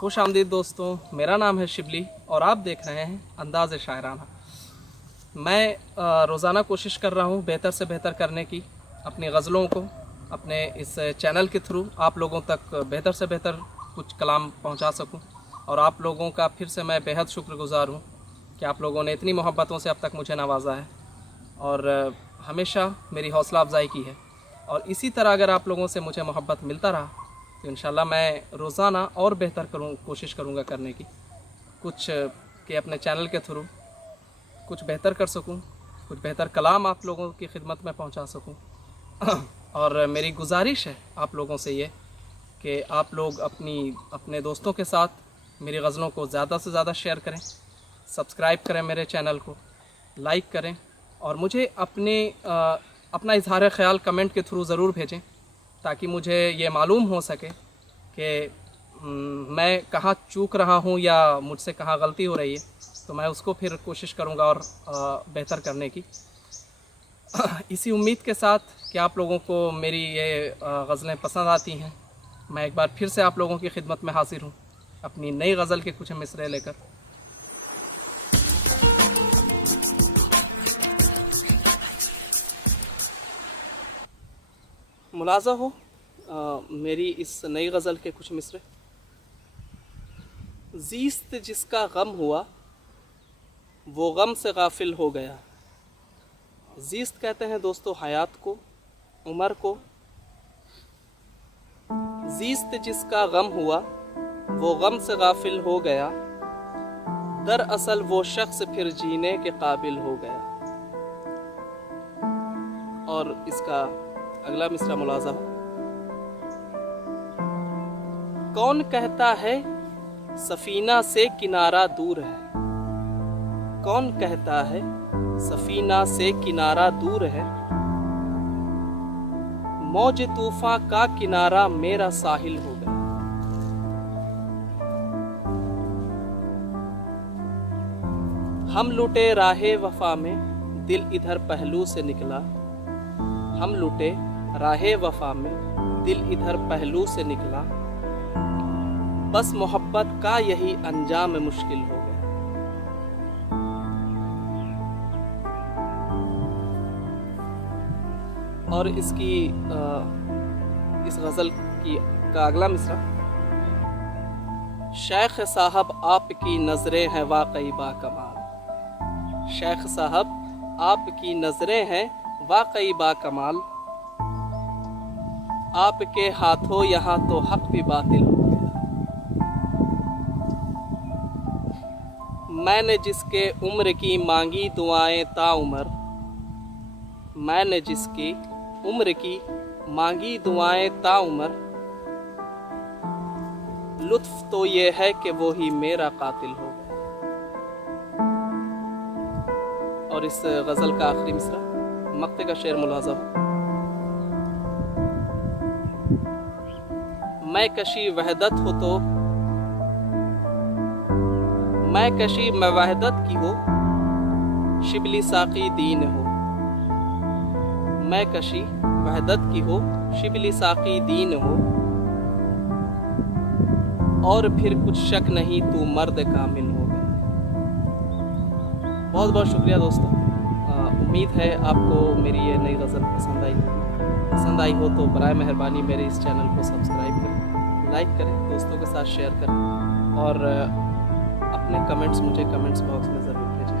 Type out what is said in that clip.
खुश आमदीद दोस्तों, मेरा नाम है शिबली और आप देख रहे हैं अंदाज़ शायराना। मैं रोज़ाना कोशिश कर रहा हूँ बेहतर से बेहतर करने की, अपनी गज़लों को अपने इस चैनल के थ्रू आप लोगों तक बेहतर से बेहतर कुछ कलाम पहुँचा सकूँ। और आप लोगों का फिर से मैं बेहद शुक्रगुज़ार हूँ कि आप लोगों ने इतनी मोहब्बतों से अब तक मुझे नवाजा है और हमेशा मेरी हौसला अफजाई की है। और इसी तरह अगर आप लोगों से मुझे मोहब्बत मिलता रहा तो इंशाल्लाह मैं रोज़ाना और बेहतर कोशिश करूँगा करने की, कुछ के अपने चैनल के थ्रू कुछ बेहतर कर सकूँ, कुछ बेहतर कलाम आप लोगों की खिदमत में पहुँचा सकूँ। और मेरी गुजारिश है आप लोगों से ये कि आप लोग अपने दोस्तों के साथ मेरी गज़लों को ज़्यादा से ज़्यादा शेयर करें, सब्सक्राइब करें मेरे चैनल को, लाइक करें और मुझे अपना इजहार ख़याल कमेंट के थ्रू ज़रूर भेजें ताकि मुझे ये मालूम हो सके कि मैं कहाँ चूक रहा हूँ या मुझसे कहाँ गलती हो रही है, तो मैं उसको फिर कोशिश करूँगा और बेहतर करने की। इसी उम्मीद के साथ कि आप लोगों को मेरी ये गज़लें पसंद आती हैं, मैं एक बार फिर से आप लोगों की खिदमत में हाजिर हूँ अपनी नई गज़ल के कुछ मिसरे लेकर। मुलाज़ा हो मेरी इस नई गज़ल के कुछ मिसरे। ज़ीस्त जिसका गम हुआ वो गम से गाफिल हो गया। ज़ीस्त कहते हैं दोस्तों हयात को, उम्र को। ज़ीस्त जिसका गम हुआ वो गम से गाफिल हो गया, दरअसल वो शख्स फिर जीने के काबिल हो गया। और इसका अगला मिसरा मुलाज़ा। कौन कहता है सफीना से किनारा दूर है, कौन कहता है सफीना से किनारा दूर है, मौज तूफां का किनारा मेरा साहिल हो गया। हम लुटे राहे वफा में दिल इधर पहलू से निकला, हम लुटे राहे वफा में दिल इधर पहलू से निकला, बस मोहब्बत का यही अंजाम मुश्किल हो गया। और इस गज़ल का अगला मिसरा। शेख साहब आपकी नज़रें हैं वाकई बाकमाल, शेख साहब आपकी नज़रें हैं वाकई बाकमाल, आपके हाथों यहाँ तो हक भी बातिल हो गया। मैंने जिसके उम्र की मांगी दुआएं ताउमर, मैंने जिसकी उम्र की मांगी दुआएं ताउमर, लुत्फ तो ये है कि वो ही मेरा कातिल हो गया। और इस गज़ल का आखिरी मिसरा मक्ते का शेर मुलाज़ा। मैं कशी वहदत हो तो, मैं कशी मैं वहदत की हो, शिबली साकी दीन हो, मैं कशी वहदत की हो, शिबली साकी दीन हो, और फिर कुछ शक नहीं तू मर्द कामिल हो गया। बहुत बहुत शुक्रिया दोस्तों। उम्मीद है आपको मेरी ये नई गज़ल पसंद आई हो तो बराए मेहरबानी मेरे इस चैनल को सब्सक्राइब करें, लाइक करें, दोस्तों के साथ शेयर करें और अपने कमेंट्स मुझे कमेंट्स बॉक्स में ज़रूर भेजें।